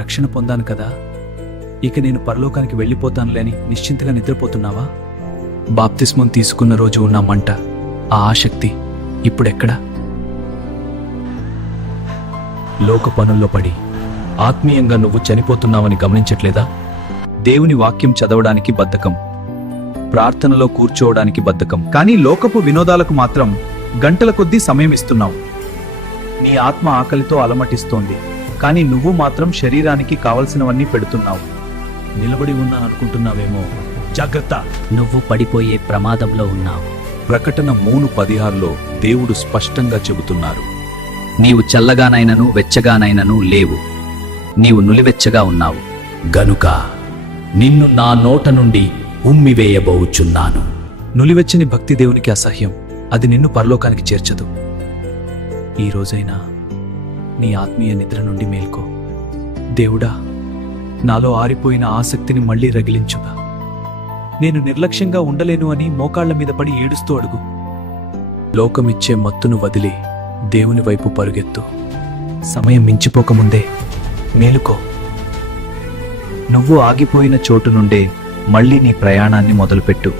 రక్షణ పొందాను కదా, ఇక నేను పరలోకానికి వెళ్ళిపోతానులేని నిశ్చింతగా నిద్రపోతున్నావా? బాప్తిస్మం తీసుకున్న రోజు ఉన్న మంట, ఆ ఆసక్తి ఇప్పుడెక్కడా? లోక పనుల్లో పడి ఆత్మీయంగా నువ్వు చనిపోతున్నావని గమనించట్లేదా? దేవుని వాక్యం చదవడానికి బద్ధకం, ప్రార్థనలో కూర్చోవడానికి బద్ధకం, కానీ లోకపు వినోదాలకు మాత్రం గంటల కొద్దీ సమయం ఇస్తున్నావు. నీ ఆత్మ ఆకలితో అలమటిస్తోంది, కానీ నువ్వు మాత్రం శరీరానికి కావలసినవన్నీ పెడుతున్నావు. నిలబడి ఉన్నా అనుకుంటున్నావేమో, జాగ్రత్త, నువ్వు పడిపోయే ప్రమాదంలో ఉన్నావు. ప్రకటన 3:16లో దేవుడు స్పష్టంగా చెబుతున్నారు, నీవు చల్లగానైనను వెచ్చగానైనను లేవు, నీవు నులివెచ్చగా ఉన్నావు, గనుక నిన్ను నా నోట నుండి ఉమ్మివేయబోచున్నాను. నులివెచ్చని భక్తి దేవునికి అసహ్యం, అది నిన్ను పరలోకానికి చేర్చదు. ఈ రోజైనా నీ ఆత్మీయ నిద్ర నుండి మేల్కో. దేవుడా, నాలో ఆరిపోయిన ఆసక్తిని మళ్లీ రగిలించుగా. నేను నిర్లక్ష్యంగా ఉండలేను అని మోకాళ్ల మీద పడి ఏడుస్తూ అడుగు. లోకమిచ్చే మత్తును వదిలి దేవుని వైపు పరుగెత్తు. సమయం మించిపోకముందే మేలుకో. నువ్వు ఆగిపోయిన చోటు నుండే మళ్లీ నీ ప్రయాణాన్ని మొదలుపెట్టు.